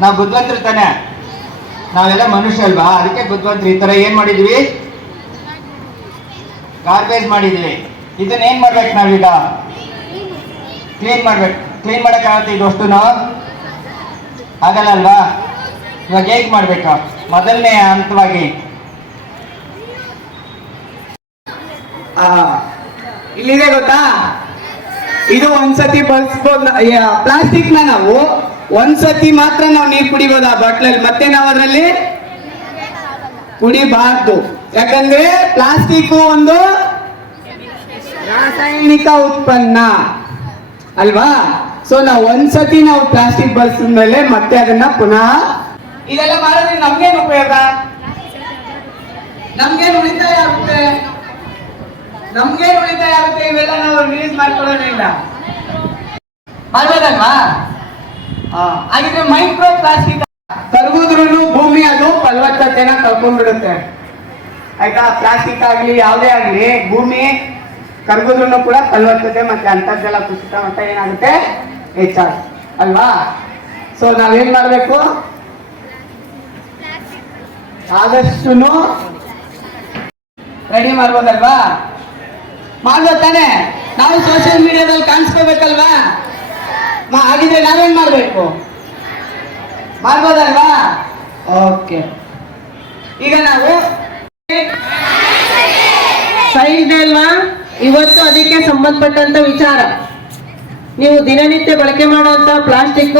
ನಾವು ಬುದ್ಧಿವಂತರು ತಾನೆ. ನಾವೆಲ್ಲ ಮನುಷ್ಯ ಅಲ್ವಾ? ಅದಕ್ಕೆ ಬುದ್ಧಿವಂತರು ಈ ತರ ಏನ್ ಮಾಡಿದ್ವಿ? ಗಾರ್ಬೇಜ್ ಮಾಡಿದ್ವಿ. ಇದನ್ನ ಏನ್ ಮಾಡ್ಬೇಕು ನಾವೀಗ? ಕ್ಲೀನ್ ಮಾಡ್ಬೇಕು. ಕ್ಲೀನ್ ಮಾಡಕ್ಕಾಗತ್ತೆ ಇದು ನಾವು ಆಗಲ್ಲ ಅಲ್ವಾ? ಇವಾಗ ಹೇಗ್ ಮಾಡ್ಬೇಕು? ಮೊದಲನೇ ಹಂತವಾಗಿ. ಇಲ್ಲಿದೆ ಗೊತ್ತಾ? ಇದು ಒಂದ್ಸತಿ ಬಳಸ್ಬೋದು ಪ್ಲಾಸ್ಟಿಕ್ನ ನಾವು ಒಂದ್ಸತಿ ಮಾತ್ರ ನಾವು ನೀರು ಕುಡಿಬೋದು ಬಾಟ್ಲಲ್ಲಿ. ಮತ್ತೆ ನಾವು ಅದರಲ್ಲಿ ಕುಡಿಬಾರ್ದು. ಯಾಕಂದ್ರೆ ಪ್ಲಾಸ್ಟಿಕ್ ಒಂದು ರಾಸಾಯನಿಕ ಉತ್ಪನ್ನ ಅಲ್ವಾ? ಸೊ ನಾವು ಒಂದ್ಸತಿ ನಾವು ಪ್ಲಾಸ್ಟಿಕ್ ಬಳಸಿದ ಮೇಲೆ ಮತ್ತೆ ಅದನ್ನ ಪುನಃ ಇದೆಲ್ಲ ಮಾಡಿದ್ರೆ ನಮ್ಗೇನು ಉಪಯೋಗ? ನಮ್ಗೇನು ಉಳಿತಾಯ ಆಗುತ್ತೆ? ನಮ್ಗೆ ಉಳಿತಾಯ ಆಗುತ್ತೆ? ಇವೆಲ್ಲ ನಾವು ರಿಲೀಸ್ ಮಾಡ್ಕೊಳ್ಳೋದಿಲ್ಲ ಮಾಡ್ಬೋದಲ್ವಾ? ಹಾಗಿದ್ರೆ ಮೈಕ್ರೋ ಪ್ಲಾಸ್ಟಿಕ್ ಕರಗುದ್ರೂ ಭೂಮಿ ಅದು ಫಲವತ್ತತೆನ ಕಳ್ಕೊಂಡ್ಬಿಡುತ್ತೆ. ಆಯ್ತಾ? ಪ್ಲಾಸ್ಟಿಕ್ ಆಗಲಿ, ಯಾವುದೇ ಆಗ್ಲಿ, ಭೂಮಿ ಕರಗುದ್ರೂ ಕೂಡ ಫಲವತ್ತತೆ ಮತ್ತೆ ಅಂತರ್ಜಲ ಕುಸಿತ ಮತ್ತೆ ಏನಾಗುತ್ತೆ? ಹೆಚ್ಚಾಗ ಅಲ್ವಾ? ಸೊ ನಾವೇನ್ ಮಾಡ್ಬೇಕು? ಆದಷ್ಟು ರೆಡಿ ಮಾಡ್ಬೋದಲ್ವಾ? ಮಾಡ್ಬೋದು ತಾನೆ? ನಾವು ಸೋಷಿಯಲ್ ಮೀಡಿಯಾದಲ್ಲಿ ಕಾಣಿಸ್ಕೋಬೇಕಲ್ವಾ? ಹಾಗಿದ್ರೆ ನಾವೇನ್ ಮಾಡ್ಬೇಕು? ಮಾಡ್ಬೋದಲ್ವಾ? ಓಕೆ. ಈಗ ನಾವು ಸರಿ ಇದೆ ಅಲ್ವಾ? ಇವತ್ತು ಅದಕ್ಕೆ ಸಂಬಂಧಪಟ್ಟಂತ ವಿಚಾರ. ನೀವು ದಿನನಿತ್ಯ ಬಳಕೆ ಮಾಡುವಂತ ಪ್ಲಾಸ್ಟಿಕ್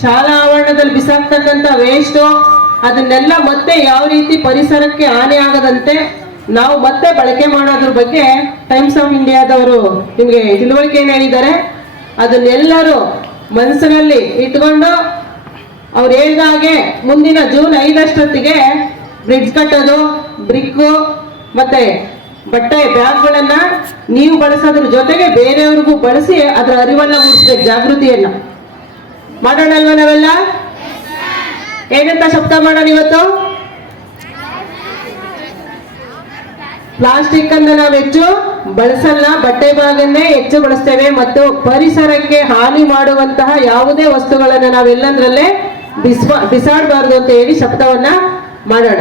ಶಾಲಾ ಆವರಣದಲ್ಲಿ ಬಿಸಾಕ್ತಕ್ಕಂತ ವೇಸ್ಟ್ ಅದನ್ನೆಲ್ಲ ಮತ್ತೆ ಯಾವ ರೀತಿ ಪರಿಸರಕ್ಕೆ ಹಾನಿ ಆಗದಂತೆ ನಾವು ಮತ್ತೆ ಬಳಕೆ ಮಾಡೋದ್ರ ಬಗ್ಗೆ ಟೈಮ್ಸ್ ಆಫ್ ಇಂಡಿಯಾದವರು ನಿಮ್ಗೆ ತಿಳುವಳಿಕೆಯನ್ನು ಹೇಳಿದ್ದಾರೆ. ಅದನ್ನೆಲ್ಲರೂ ಮನಸ್ಸಿನಲ್ಲಿ ಇಟ್ಕೊಂಡು ಅವ್ರು ಹೇಳಿದ ಹಾಗೆ ಮುಂದಿನ ಜೂನ್ ಐದಷ್ಟೊತ್ತಿಗೆ ಬ್ರಿಡ್ಜ್ ಕಟ್ಟೋದು, ಬ್ರಿಕ್ಕು ಮತ್ತೆ ಬಟ್ಟೆ ಬ್ಯಾಗ್ಗಳನ್ನ ನೀವು ಬಳಸೋದ್ರ ಜೊತೆಗೆ ಬೇರೆಯವ್ರಿಗೂ ಬಳಸಿ ಅದರ ಅರಿವನ್ನ ಮೂಡಿಸ್ಬೇಕು, ಜಾಗೃತಿಯನ್ನ. ಮಾಡೋಣ ಅಲ್ವಾ ನಾವೆಲ್ಲ? ಏನಂತ ಶಬ್ದ ಮಾಡೋಣ ಇವತ್ತು? ಪ್ಲಾಸ್ಟಿಕ್ ಅನ್ನ ನಾವು ಹೆಚ್ಚು ಬಳಸಲ್ಲ ಬಟ್ಟೆ ಭಾಗನ್ನೇ ಹೆಚ್ಚು ಬಳಸ್ತೇವೆ ಮತ್ತು ಪರಿಸರಕ್ಕೆ ಹಾನಿ ಮಾಡುವಂತಹ ಯಾವುದೇ ವಸ್ತುಗಳನ್ನ ನಾವೆಲ್ಲಂದ್ರಲ್ಲೇ ಬಿಸ್ವ, ಬಿಸಾಡಬಾರ್ದು ಅಂತ ಹೇಳಿ ಶಬ್ದವನ್ನ ಮಾಡೋಣ.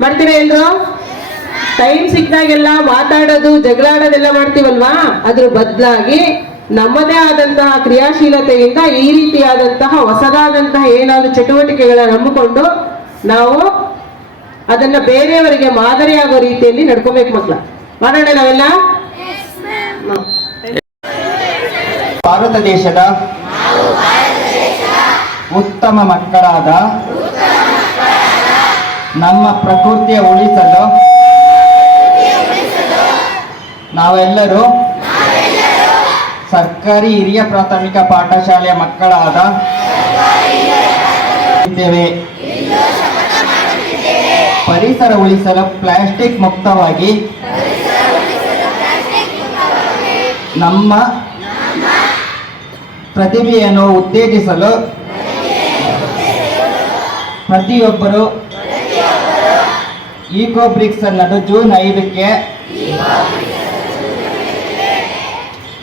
ಮಾಡ್ತೀರಾ ಎಲ್ರು? ಟೈಮ್ ಸಿಕ್ಕಾಗೆಲ್ಲ ಮಾತಾಡೋದು, ಜಗಳಾಡೋದೆಲ್ಲ ಮಾಡ್ತೀವಲ್ವಾ? ಅದ್ರ ಬದಲಾಗಿ ನಮ್ಮದೇ ಆದಂತಹ ಕ್ರಿಯಾಶೀಲತೆಯಿಂದ ಈ ರೀತಿಯಾದಂತಹ ಹೊಸದಾದಂತಹ ಏನಾದ್ರು ಚಟುವಟಿಕೆಗಳನ್ನ ನಂಬಿಕೊಂಡು ನಾವು ಅದನ್ನ ಬೇರೆಯವರಿಗೆ ಮಾದರಿಯಾಗೋ ರೀತಿಯಲ್ಲಿ ನಡ್ಕೋಬೇಕು ಮಕ್ಕಳ ಮಾಡೋಣ ನಾವೆಲ್ಲ. ಭಾರತ ದೇಶದ ಉತ್ತಮ ಮಕ್ಕಳಾದ ನಮ್ಮ ಪ್ರಕೃತಿಯ ಉಳಿಸಲು ನಾವೆಲ್ಲರೂ ಸರ್ಕಾರಿ ಹಿರಿಯ ಪ್ರಾಥಮಿಕ ಪಾಠಶಾಲೆಯ ಮಕ್ಕಳಾದ ಇದ್ದೇವೆ ಪರಿಸರ ಉಳಿಸಲು ಪ್ಲಾಸ್ಟಿಕ್ ಮುಕ್ತವಾಗಿ ನಮ್ಮ ಪ್ರತಿಭೆಯನ್ನು ಉತ್ತೇಜಿಸಲು ಪ್ರತಿಯೊಬ್ಬರು ಈಕೋ ಬ್ರಿಕ್ಸ್ ಅನ್ನೋದು ಜೂನ್ ಐದಕ್ಕೆ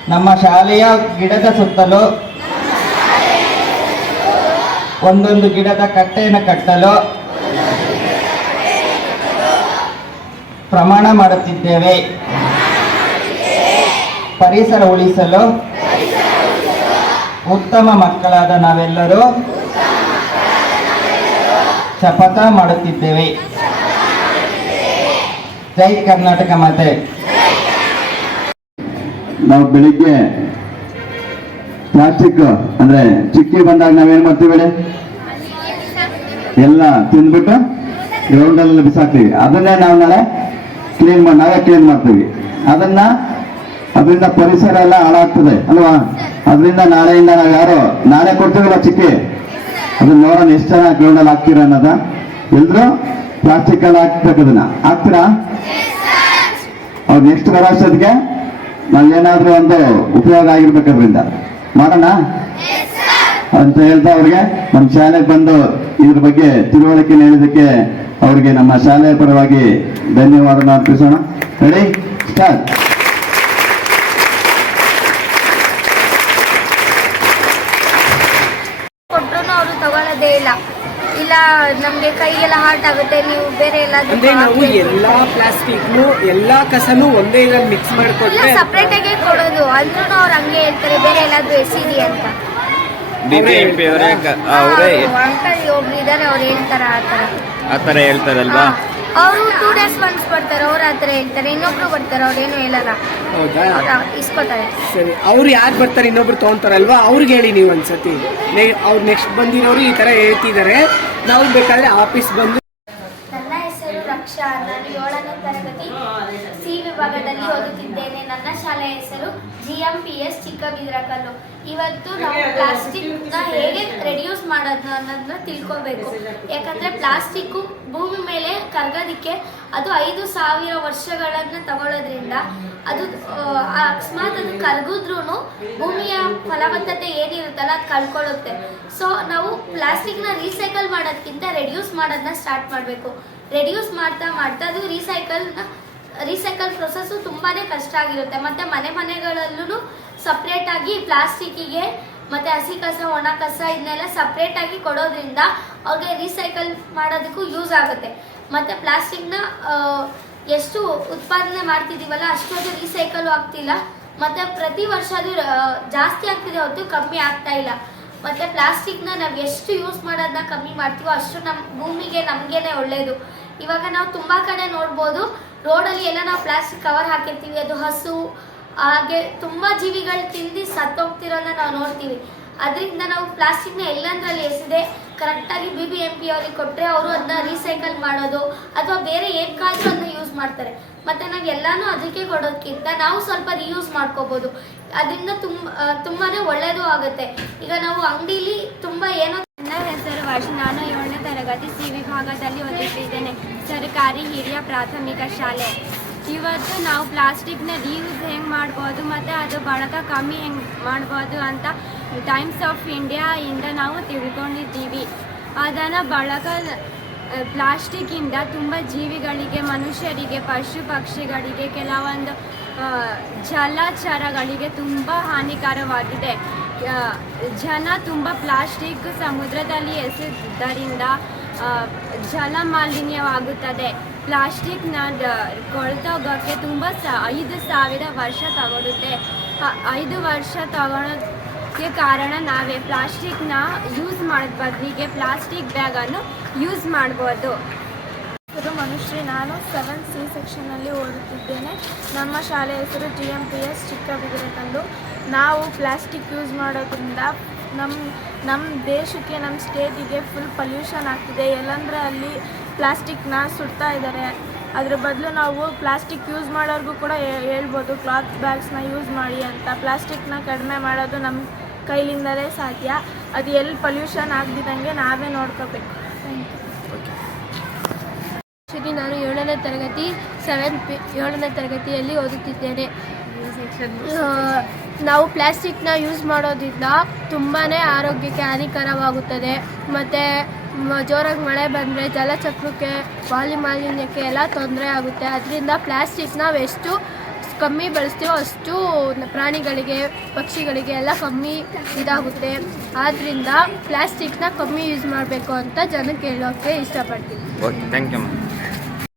ನಮ್ಮ ಶಾಲೆಯ ಗಿಡದ ಸುತ್ತಲೂ ಒಂದೊಂದು ಗಿಡದ ಕಟ್ಟೆಯನ್ನು ಕಟ್ಟಲು ಪ್ರಮಾಣ ಮಾಡುತ್ತಿದ್ದೇವೆ. ಪರಿಸರ ಉಳಿಸಲು ಉತ್ತಮ ಮಕ್ಕಳಾದ ನಾವೆಲ್ಲರೂ ಶಪಥ ಮಾಡುತ್ತಿದ್ದೇವೆ. ಜೈ ಕರ್ನಾಟಕ ಮಾತೆ. ನಾವು ಬೆಳಿಗ್ಗೆ ಪ್ಲಾಸ್ಟಿಕ್ ಅಂದ್ರೆ ಚಿಕ್ಕಿ ಬಂದಾಗ ನಾವೇನ್ ಮಾಡ್ತೀವಿ ಎಲ್ಲ ತಿಂದ್ಬಿಟ್ಟು ಗ್ರೌಂಡ್ ಅಲ್ಲಿ ಬಿಸಾಕ್ತೀವಿ. ಅದನ್ನೇ ನಾವು ನಾಳೆ ಕ್ಲೀನ್ ಮಾಡಿ ನಾವೇ ಕ್ಲೀನ್ ಮಾಡ್ತೀವಿ. ಅದನ್ನ, ಅದರಿಂದ ಪರಿಸರ ಎಲ್ಲ ಹಾಳಾಗ್ತದೆ, ಅಲ್ವಾ? ಅದರಿಂದ ನಾಳೆಯಿಂದ ನಾವು ಯಾರು, ನಾಳೆ ಕೊಡ್ತೀವಲ್ಲ ಚಿಕ್ಕಿ? ಅದನ್ನ ನೋಡೋಣ ಎಷ್ಟು ಜನ ಗ್ರೌಂಡಲ್ಲಿ ಹಾಕ್ತೀರ ಅನ್ನೋದ. ಎಲ್ರು ಪ್ಲಾಸ್ಟಿಕ್ ಅಲ್ಲಿ ಹಾಕ್ಬೇಕು ಅದನ್ನ. ಹಾಕ್ತೀರಾ? ಅವ್ರು ನೆಕ್ಸ್ಟ್ ಬರೋ ನಾವು ನಾವೇನಾದ್ರೂ ಒಂದು ಉಪಯೋಗ ಆಗಿರ್ಬೇಕು ಅದರಿಂದ. ಮಾಡೋಣ? ಅಂತ ಹೇಳ್ತಾ ಅವ್ರಿಗೆ ನಮ್ಮ ಶಾಲೆಗೆ ಬಂದು ಇದ್ರ ಬಗ್ಗೆ ತಿಳುವಳಿಕೆ ನೀಡೋದಕ್ಕೆ ಅವ್ರಿಗೆ ನಮ್ಮ ಶಾಲೆಯ ಪರವಾಗಿ ಧನ್ಯವಾದ ಅರ್ಪಿಸೋಣ. ರೆಡಿ ಸ್ಟಾರ್ಟ್ ಕೊಟ್ರು ಅವರು ತಗೊಳ್ಳೋದೇ ಇಲ್ಲ. ಇಲ್ಲ ನಮಗೆ ಕೈಗೆಲ್ಲ ಹಾರ್ಟ್ ಆಗುತ್ತೆ ನೀವು ಬೇರೆ ಅಂದ್ರೆ ನಾವು ಎಲ್ಲಾದ್ರೂ ಎಲ್ಲಾ ಪ್ಲಾಸ್ಟಿಕ್ನು ಎಲ್ಲಾ ಕಸನು ಒಂದೇ ಇದ್ರಲ್ಲಿ ಮಿಕ್ಸ್ ಇಲ್ಲ ಮಾಡಿಕೊಟ್ರೆ ಸಪ್ರೇಟ್ ಆಗಿ ಕೊಡೋದು. ಅಂದ್ರೂ ಅವ್ರು ಹಂಗೆ ಹೇಳ್ತಾರೆ ಬೇರೆ ಎಲ್ಲಾದ್ರೂ ಎಸಿಡಿ ಅಂತ. ಬಿ ಬಿ ಎಂ ಪಿ ಅವರೇ ಅವರೇ ಅಂಕಲ್ ಒಬ್ರು ಇದಾರೆ ಅವ್ರು ಹೇಳ್ತಾರ ಆ ಥರ. ಆ ಥರ ಹೇಳ್ತಾರಲ್ವಾ? ಅವರು ಟೂ ಡೇಸ್ ಒನ್ಸ್ ಬರ್ತಾರೆ ಅವ್ರು ಆ ಥರ ಹೇಳ್ತಾರೆ. ಇನ್ನೊಬ್ರು ಬರ್ತಾರೆ ಅವ್ರು ಏನು ಹೇಳಲ್ಲ. ಹೌದಾ? ಅವ್ರು ಇಸ್ಕೋತಾರೆ. ಸರಿ ಅವ್ರು ಯಾರು ಬರ್ತಾರೆ ಇನ್ನೊಬ್ರು ತಗೊಂತಾರಲ್ವಾ? ಅವ್ರಿಗೆ ಹೇಳಿ ನೀವು ಒಂದ್ಸತಿ. ನೆ- ಅವ್ರು ನೆಕ್ಸ್ಟ್ ಬಂದಿರೋರು ಈ ತರ ಹೇಳ್ತಿದ್ದಾರೆ. ನಾವು ಬೇಕಾದ್ರೆ ಆಫೀಸ್ ಬಂದು ರಕ್ಷಾ ನಾನು ಏಳನೇ ತರಗತಿ ಸಿ ವಿಭಾಗದಲ್ಲಿ ಓದುತ್ತಿದ್ದೇನೆ. ನನ್ನ ಶಾಲೆಯ ಹೆಸರು G M P S Chikkabidarakallu ಇವತ್ತು ನಾವು ಪ್ಲಾಸ್ಟಿಕ್ನ ಹೇಗೆ ರೆಡ್ಯೂಸ್ ಮಾಡೋದು ಅನ್ನೋದನ್ನ ತಿಳ್ಕೊಬೇಕು. ಯಾಕಂದ್ರೆ ಪ್ಲಾಸ್ಟಿಕ್ಕು ಭೂಮಿ ಮೇಲೆ ಕರ್ಗೋದಿಕ್ಕೆ ಅದು ಐದು ಸಾವಿರ ವರ್ಷಗಳನ್ನು ತಗೊಳ್ಳೋದ್ರಿಂದ ಅದು ಅಕಸ್ಮಾತ್ ಅದು ಕರ್ಗಿದ್ರೂ ಭೂಮಿಯ ಫಲವತ್ತತೆ ಏನಿರುತ್ತಲ್ಲ ಅದು ಕಳ್ಕೊಳ್ಳುತ್ತೆ. ಸೊ ನಾವು ಪ್ಲಾಸ್ಟಿಕ್ನ ರೀಸೈಕಲ್ ಮಾಡೋದಕ್ಕಿಂತ ರೆಡ್ಯೂಸ್ ಮಾಡೋದನ್ನ ಸ್ಟಾರ್ಟ್ ಮಾಡಬೇಕು. ರೆಡ್ಯೂಸ್ ಮಾಡ್ತಾ ಮಾಡ್ತಾ ಅದು ರೀಸೈಕಲ್ನ ರೀಸೈಕಲ್ ಪ್ರೊಸೆಸ್ಸು ತುಂಬಾ ಕಷ್ಟ ಆಗಿರುತ್ತೆ. ಮತ್ತೆ ಮನೆ ಮನೆಗಳಲ್ಲೂ ಸಪ್ರೇಟಾಗಿ ಪ್ಲಾಸ್ಟಿಕ್ಕಿಗೆ ಮತ್ತೆ ಹಸಿ ಕಸ, ಒಣ ಕಸ ಇದನ್ನೆಲ್ಲ ಸಪ್ರೇಟಾಗಿ ಕೊಡೋದ್ರಿಂದ ಅವ್ರಿಗೆ ರೀಸೈಕಲ್ ಮಾಡೋದಕ್ಕೂ ಯೂಸ್ ಆಗುತ್ತೆ. ಮತ್ತೆ ಪ್ಲಾಸ್ಟಿಕ್ನ ಎಷ್ಟು ಉತ್ಪಾದನೆ ಮಾಡ್ತಿದ್ದೀವಲ್ಲ ಅಷ್ಟು ಅದು ರೀಸೈಕಲ್ ಆಗ್ತಿಲ್ಲ. ಮತ್ತೆ ಪ್ರತಿ ವರ್ಷ ಅದು ಜಾಸ್ತಿ ಆಗ್ತಿದೆ ಹೊತ್ತು ಕಮ್ಮಿ ಆಗ್ತಾ ಇಲ್ಲ. ಮತ್ತೆ ಪ್ಲಾಸ್ಟಿಕ್ನ ನಾವು ಎಷ್ಟು ಯೂಸ್ ಮಾಡೋದನ್ನ ಕಮ್ಮಿ ಮಾಡ್ತೀವೋ ಅಷ್ಟು ನಮ್ಮ ಭೂಮಿಗೆ ನಮಗೇನೆ ಒಳ್ಳೆಯದು ಇವಾಗ ನಾವು ತುಂಬಾ ಕಡೆ ನೋಡ್ಬೋದು, ರೋಡಲ್ಲಿ ಎಲ್ಲ ನಾವು ಪ್ಲಾಸ್ಟಿಕ್ ಕವರ್ ಹಾಕಿರ್ತೀವಿ, ಅದು ಹಸು, ಹಾಗೆ ತುಂಬಾ ಜೀವಿಗಳು ತಿಂದು ಸತ್ತೋಗ್ತಿರೋದನ್ನ ನಾವು ನೋಡ್ತೀವಿ. ಅದರಿಂದ ನಾವು ಪ್ಲಾಸ್ಟಿಕ್ನ ಎಲ್ಲಂದ್ರಲ್ಲಿ ಎಸೆದೆ ಕರೆಕ್ಟಾಗಿ ಬಿ ಬಿ ಎಂ ಪಿ ಅವ್ರಿಗೆ ಕೊಟ್ಟರೆ ಅವರು ಅದನ್ನ ರೀಸೈಕಲ್ ಮಾಡೋದು, ಅಥವಾ ಬೇರೆ ಏನಕ್ಕಾದ್ರೂ ಅದನ್ನ ಮಾಡ್ತಾರೆ. ಮತ್ತೆ ನಾವು ಎಲ್ಲಾನು ಅದಕ್ಕೆ ಕೊಡೋದಕ್ಕಿಂತ ನಾವು ಸ್ವಲ್ಪ ರಿಯೂಸ್ ಮಾಡ್ಕೋಬಹುದು ಅದರಿಂದ ತುಂಬ ಆ, ತುಂಬಾನೇ ಒಳ್ಳೇದು ಆಗುತ್ತೆ. ಈಗ ನಾವು ಅಂಗಡಿಲಿ ತುಂಬಾ ಏನೋ ನನ್ನ ಹೆಸರು ವರ್ಷ ನಾನು ಏಳನೇ ತರಗತಿ ಸಿ ವಿಭಾಗದಲ್ಲಿ ಓದುತ್ತಿದ್ದೇನೆ ಸರ್ಕಾರಿ ಹಿರಿಯ ಪ್ರಾಥಮಿಕ ಶಾಲೆ. ಇವತ್ತು ನಾವು ಪ್ಲಾಸ್ಟಿಕ್ನ ರೀಯೂಸ್ ಹೆಂಗೆ ಮಾಡ್ಬೋದು ಮತ್ತು ಅದು ಬಳಕ ಕಮ್ಮಿ ಹೆಂಗೆ ಮಾಡ್ಬೋದು ಅಂತ ಟೈಮ್ಸ್ ಆಫ್ ಇಂಡಿಯಾ ಇಂದ ನಾವು ತಿಳ್ಕೊಂಡಿದ್ದೀವಿ. ಅದನ್ನು ಬಳಕ ಪ್ಲಾಸ್ಟಿಕ್ಕಿಂದ ತುಂಬ ಜೀವಿಗಳಿಗೆ, ಮನುಷ್ಯರಿಗೆ ಪಶು ಪಕ್ಷಿಗಳಿಗೆ ಕೆಲವೊಂದು ಜಲಚರಗಳಿಗೆ ತುಂಬ ಹಾನಿಕರವಾಗಿದೆ. ಜನ ತುಂಬ ಪ್ಲಾಸ್ಟಿಕ್ ಸಮುದ್ರದಲ್ಲಿ ಎಸೆದ್ದರಿಂದ ಜಲ ಮಾಲಿನ್ಯವಾಗುತ್ತದೆ ಪ್ಲಾಸ್ಟಿಕ್ನ ಕೊಳ್ತೋಗೋಕ್ಕೆ ತುಂಬ ಸ, ಐದು ಸಾವಿರ ವರ್ಷ ತಗೊಳುತ್ತೆ ಐದು ವರ್ಷ ತಗೊಳ್ಳೋಕ್ಕೆ ಕಾರಣ ನಾವೇ ಪ್ಲಾಸ್ಟಿಕ್ನ ಯೂಸ್ ಮಾಡೋದ್ ಬದಲಿಗೆ ಪ್ಲಾಸ್ಟಿಕ್ ಬ್ಯಾಗನ್ನು ಯೂಸ್ ಮಾಡ್ಬೋದು. ಹೆಸರು ಮನುಶ್ರೀ. ನಾನು ಸೆವೆನ್ ಸಿ ಸೆಕ್ಷನ್ನಲ್ಲಿ ಓದುತ್ತಿದ್ದೇನೆ. ನಮ್ಮ ಶಾಲೆ ಹೆಸರು G M P S Chikkabidarakallu ನಾವು ಪ್ಲಾಸ್ಟಿಕ್ ಯೂಸ್ ಮಾಡೋದ್ರಿಂದ ನಮ್ಮ ನಮ್ಮ ದೇಶಕ್ಕೆ ನಮ್ಮ ಸ್ಟೇಟಿಗೆ ಫುಲ್ ಪಲ್ಯೂಷನ್ ಆಗ್ತಿದೆ. ಎಲ್ಲಂದ್ರೆ ಅಲ್ಲಿ ಪ್ಲಾಸ್ಟಿಕ್ನ ಸುಡ್ತಾ ಇದ್ದಾರೆ. ಅದ್ರ ಬದಲು ನಾವು ಪ್ಲಾಸ್ಟಿಕ್ ಯೂಸ್ ಮಾಡೋರ್ಗೂ ಕೂಡ ಹೇಳ್ಬೋದು. ಕ್ಲಾತ್ ಬ್ಯಾಗ್ಸ್ನ ಯೂಸ್ ಮಾಡಿ ಅಂತ. ಪ್ಲಾಸ್ಟಿಕ್ನ ಕಡಿಮೆ ಮಾಡೋದು ನಮ್ಮ ಕೈಲಿಂದಲೇ ಸಾಧ್ಯ. ಅದು ಎಲ್ಲಿ ಪೊಲ್ಯೂಷನ್ ಆಗದಿದ್ದಂಗೆ ನಾವೇ ನೋಡ್ಕೋಬೇಕು. ಶ್ರೀ ನಾನು ಏಳನೇ ತರಗತಿ ಸೆವೆಂತ್ ಪಿ ಏಳನೇ ತರಗತಿಯಲ್ಲಿ ಓದುತ್ತಿದ್ದೇನೆ. ನಾವು ಪ್ಲಾಸ್ಟಿಕ್ನ ಯೂಸ್ ಮಾಡೋದ್ರಿಂದ ತುಂಬಾ ಆರೋಗ್ಯಕ್ಕೆ ಹಾನಿಕರವಾಗುತ್ತದೆ. ಮತ್ತು ಜೋರಾಗಿ ಮಳೆ ಬಂದರೆ ಜಲಚಕ್ರಕ್ಕೆ ವಾಯು ಮಾಲಿನ್ಯಕ್ಕೆ ಎಲ್ಲ ತೊಂದರೆ ಆಗುತ್ತೆ. ಅದರಿಂದ ಪ್ಲಾಸ್ಟಿಕ್ನ ಎಷ್ಟು ಕಮ್ಮಿ ಬಳಸ್ತೀವೋ ಅಷ್ಟು ಪ್ರಾಣಿಗಳಿಗೆ, ಪಕ್ಷಿಗಳಿಗೆ ಎಲ್ಲ ಕಮ್ಮಿ ಇದಾಗುತ್ತೆ. ಆದ್ದರಿಂದ ಪ್ಲಾಸ್ಟಿಕ್ನ ಕಮ್ಮಿ ಯೂಸ್ ಮಾಡಬೇಕು ಅಂತ ಜನಕ್ಕೆ ಹೇಳೋಕ್ಕೆ ಇಷ್ಟಪಡ್ತೀನಿ.